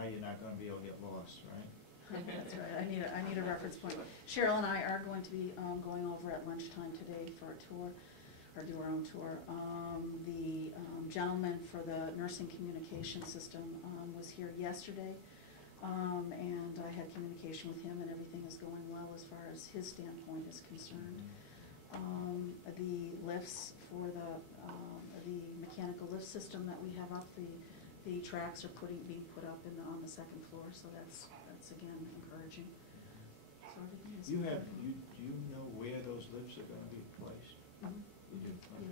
now you're not gonna be able to get lost, right? That's right, I need a reference point. Cheryl and I are going to be going over at lunchtime today for a tour, or do our own tour. The gentleman for the nursing communication system was here yesterday, and I had communication with him, and everything is going well as far as his standpoint is concerned. The lifts for the mechanical lift system that we have up, the tracks are being put up on the second floor, so that's again encouraging. So everything is. Do you know where those lifts are going to be placed? Mm-hmm. You do. Okay.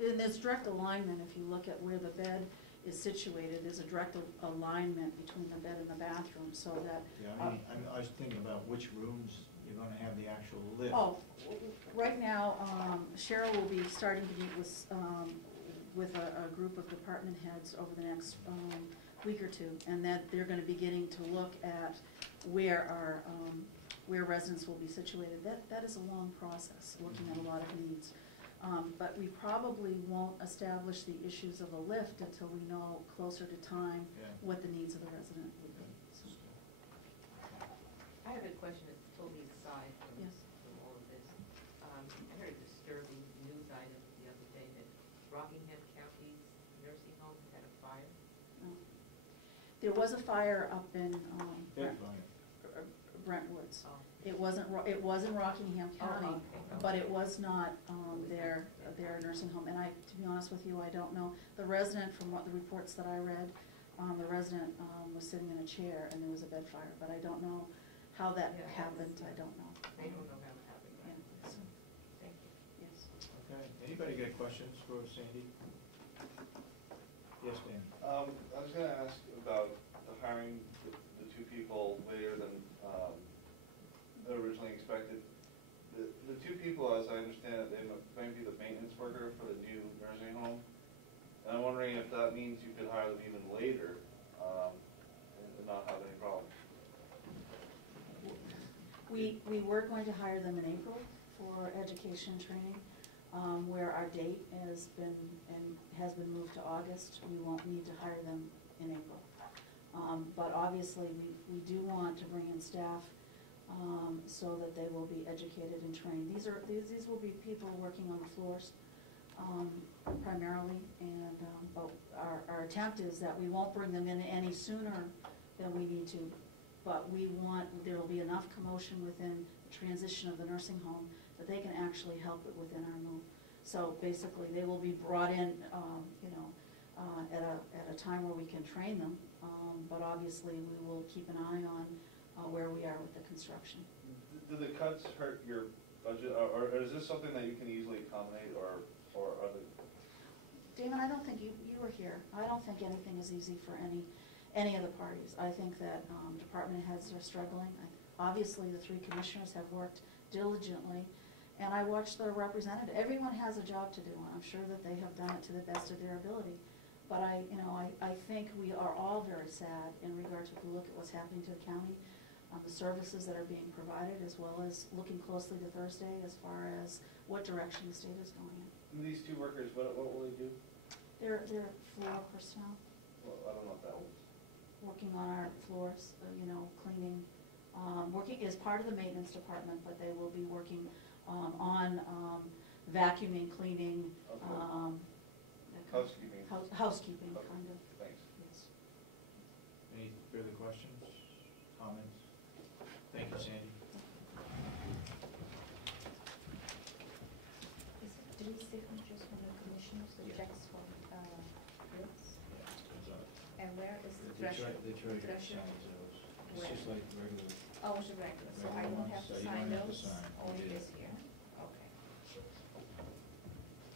Yeah. And there's direct alignment. If you look at where the bed is situated, there's a direct alignment between the bed and the bathroom, so that. Yeah, I was thinking about which rooms you're going to have the actual lift. Oh, right now, Cheryl will be starting to meet with a group of department heads over the next week or two, and that they're going to be beginning to look at where residents will be situated. That is a long process, looking at a lot of needs. But we probably won't establish the issues of a lift until we know closer to time what the needs of the resident would be. So. I have a question that's totally aside from all of this. I heard a disturbing news item the other day that Rockingham County's nursing home had a fire. There was a fire up in Brentwoods. Oh. It wasn't in Rockingham County, but it was not their nursing home. And to be honest with you, I don't know. The resident, from what the reports that I read, the resident was sitting in a chair and there was a bed fire. But I don't know how that happened. I don't know. They don't know how it happened. Right? Yeah. So, thank you. yes. Okay. Anybody got questions for Sandy? Yes, Dan. I was going to ask about hiring the two people later than originally expected. The two people, as I understand it, they might be the maintenance worker for the new nursing home. And I'm wondering if that means you could hire them even later and not have any problem. We were going to hire them in April for education training, where our date has been moved to August. We won't need to hire them in April. But obviously we do want to bring in staff so that they will be educated and trained. These will be people working on the floors primarily, and but our attempt is that we won't bring them in any sooner than we need to. But there will be enough commotion within the transition of the nursing home that they can actually help it within our move. So basically, they will be brought in, at a time where we can train them. But obviously, we will keep an eye on where we are with the construction. Do the cuts hurt your budget, or is this something that you can easily accommodate, or other? Damon, I don't think you were here. I don't think anything is easy for any of the parties. I think that department heads are struggling. Obviously, the three commissioners have worked diligently, and I watched the representative. Everyone has a job to do, and I'm sure that they have done it to the best of their ability. But I think we are all very sad in regards to look at what's happening to the county, the services that are being provided, as well as looking closely to Thursday as far as what direction the state is going in. And these two workers, what will they do? They're floor personnel. Well, I don't know if that was. Working on our floors, cleaning, working as part of the maintenance department, but they will be working on vacuuming, cleaning, Okay. Housekeeping. Housekeeping, Okay. kind of. Thanks. Yes. Any further questions, comments? Thank you, Sandy. Is it 3 signatures from the commissioners, the checks for bills? And where is the treasurer? The treasurer Treasurer. signs those. It's Where? just like regular. Oh, it's a regular, so I don't have to So you sign don't have to those? sign. You Only did. this here? Okay.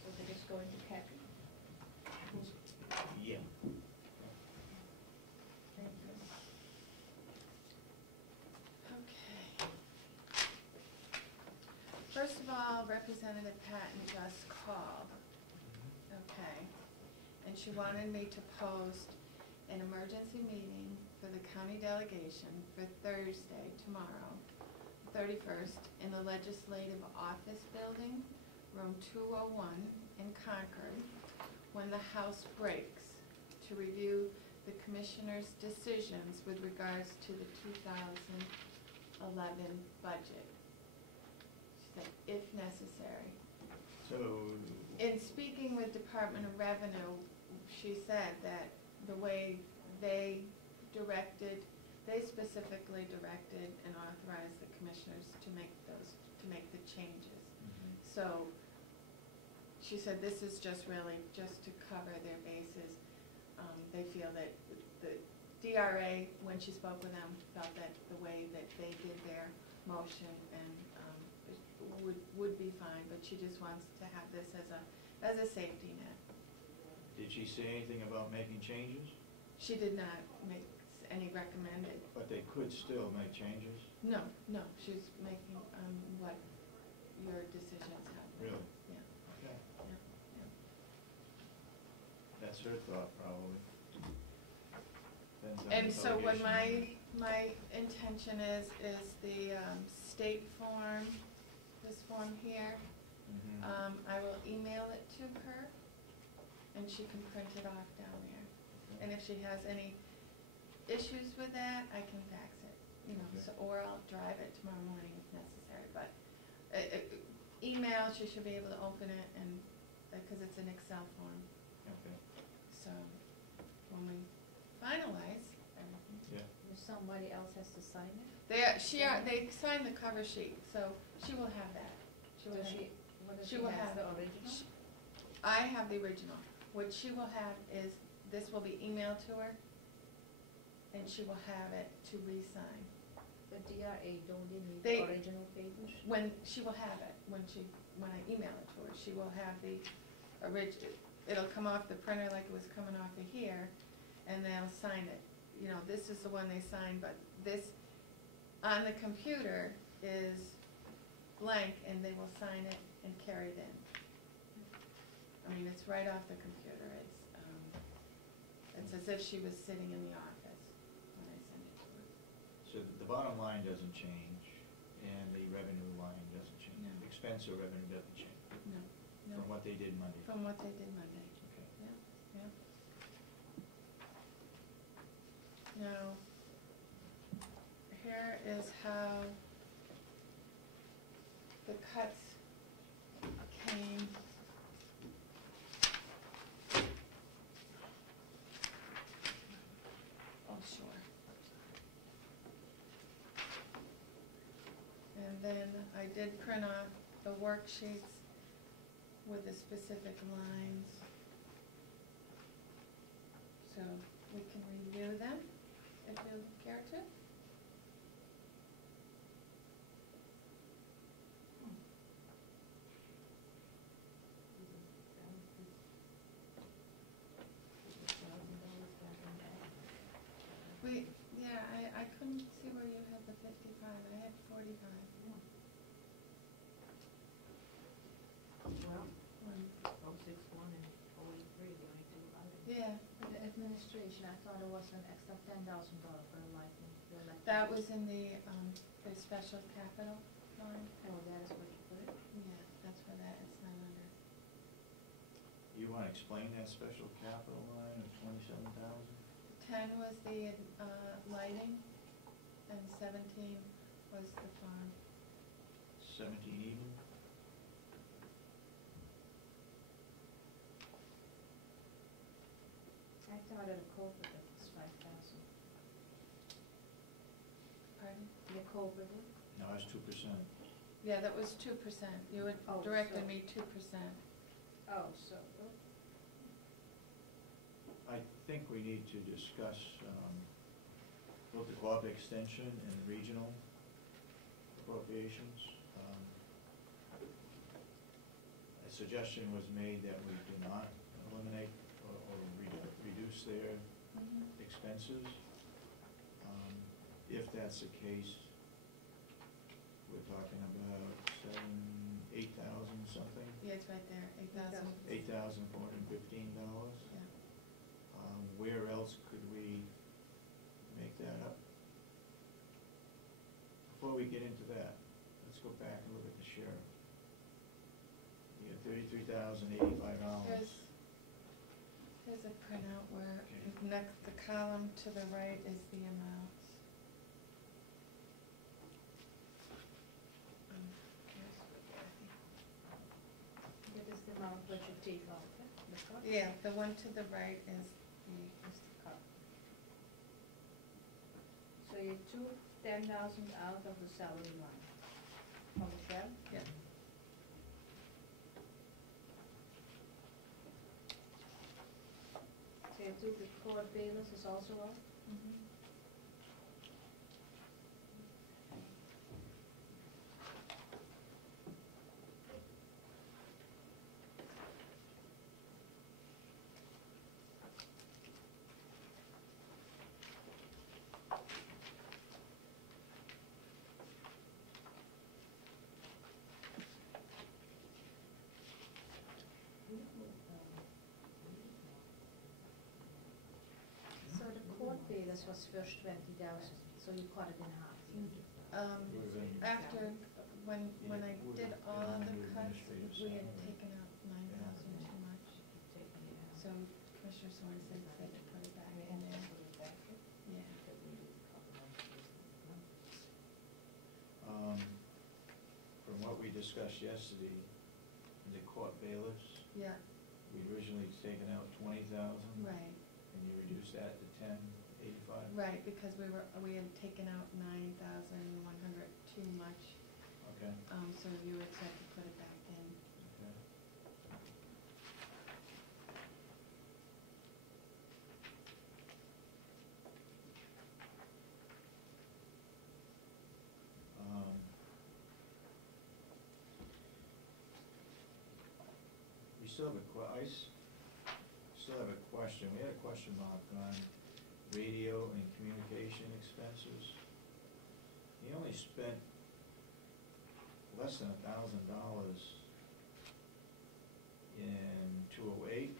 So they just go into Kathy? Yeah. Thank you. Okay. First of all, Representative Patton just called, okay, and she wanted me to post an emergency meeting for the county delegation for Thursday, tomorrow, 31st, in the Legislative Office Building, room 201 in Concord, when the House breaks, to review the commission Commissioners' decisions with regards to the 2011 budget. She said, if necessary. So, In speaking with Department of Revenue, she said that the way they specifically directed and authorized the commissioners to make the changes. So, she said this is just really just to cover their bases. They feel that the DRA, when she spoke with them, felt that the way that they did their motion and would be fine, but she just wants to have this as a safety net. did she say anything about making changes? She did not make any recommended. But they could still make changes? No, she's making what your decisions have. Really? Yeah, Okay. yeah. That's her thought, probably. Depends on And the so what delegation. my intention is the state form, this form here, Mhm. I will email it to her, and she can print it off down there. And if she has any issues with that, I can fax it, Okay. so, or I'll drive it tomorrow morning if necessary, but email, she should be able to open it, and, because it's an Excel form, Okay, so when we finalize everything. yeah. Somebody else has to sign it? They signed the cover sheet, so she will have that. She will Does have- what does she she will have, have- the original? I have the original. What she will have is, this will be emailed to her, and she will have it to re-sign. The DRA, don't they need They- the original papers? When, she will have it, when I email it to her, she will have the it'll come off the printer like it was coming off of here, and they'll sign it. This is the one they signed, but this, on the computer, is blank, and they will sign it and carry it in. I mean, it's right off the computer. It's as if she was sitting in the office when I send it to her. So the bottom line doesn't change, and the revenue line doesn't change? No. Expense or revenue doesn't change? No. From what they did Monday? From what they did Monday. Okay. Yeah. Now, here is how the cuts came. Oh, sure. And then I did print off the worksheets with the specific lines, so we can review them if you care to. I couldn't see where you had the 55, I had 45. Well, One. 061 and 083, the only two items. Yeah, The administration, I thought it was an extra $10,000 for the lighting. that was in the special capital line. Oh, that is what you put it? Yeah, that's where that, it's not under. You want to explain that special capital line of 27,000? 10 was the lighting, and 17 was the farm. 17 even? I thought at a cooperative was 5,000. Pardon? The cooperative? No, it's 2%. Yeah, that was 2%. You had Oh, directed so- me 2%. Oh, so, I think we need to discuss both the cooperative extension and the regional appropriations. A suggestion was made that we do not eliminate or reduce their expenses. If that's the case, we're talking about 8,000 something? Yeah, it's right there, 8,000. $8,415. Yeah. Where else could we make that up? Before we get into that, let's go back and look at the sheriff. You got $33,085. Here's a printout where Okay. next, the column to the right is the amounts. Here's what Kathy- That is the amount what you take out, the cut? Yeah, the one to the right is the, Is the cut. So you took 10,000 out of the salary line from Michelle? yeah. So you took the court bailiffs is also out? Mhm. So the court bailiffs was first 20,000, so you cut it in half. After, when I did all of the cuts, Administrative we had salary. taken out 9,000 too much. Taken it out. So Commissioner Sorensen said to put it back in there. Yeah. From what we discussed yesterday, the court bailiffs, Yeah, we originally taken out 20,000. right, And you reduced that to 1085? right, because we had taken out 9,100 too much, Okay, so you had said to put it back in. okay. We still have still have a question. We had a question mark on radio and communication expenses. He only spent less than $1,000 in 208,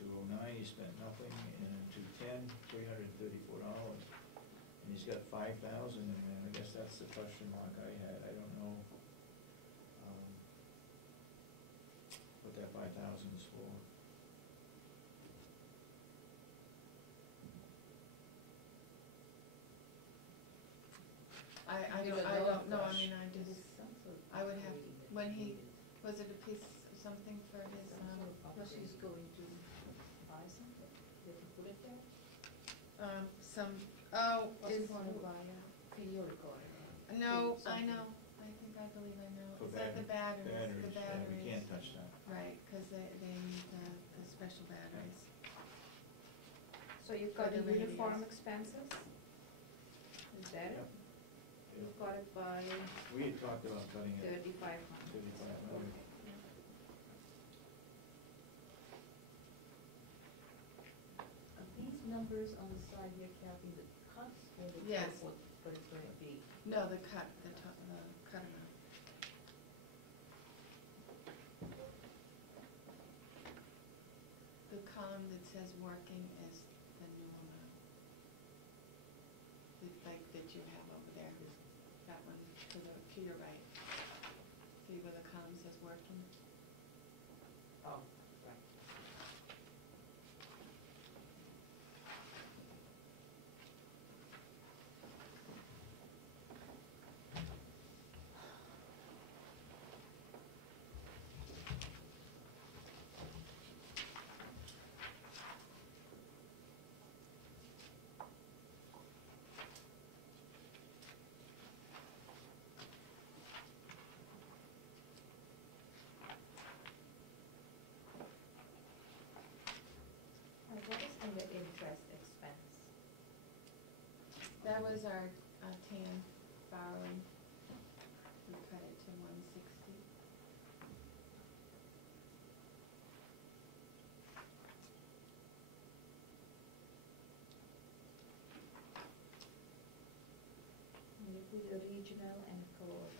209 he spent nothing, and in 210, $334. And he's got 5,000 in there. I guess that's the question mark I had. I don't know what that 5,000 is for. I don't know, I mean, I would have, when he, was it a piece, something for his, Plus he's going to buy something, did you put it there? was Was he gonna buy a video recorder? No, I Something. know, I believe I know. For Is that the batteries? The yeah, batteries. we can't touch that. Right, because they need the special batteries. So you For cut the the radios. uniform expenses? Is that it? Yep. You Yep. cut it by We had talked about cutting it 3,500. 3,500. Are these numbers on the side here, Kathy, the cuts or the Yes. what it's going to be? No, the cut amount. The column that says working is the new amount. That you have over there, that one to your right. See where the column says working? Oh, right. What is under interest expense? That was our TAN borrowing. We cut it to 160. You put a regional and court.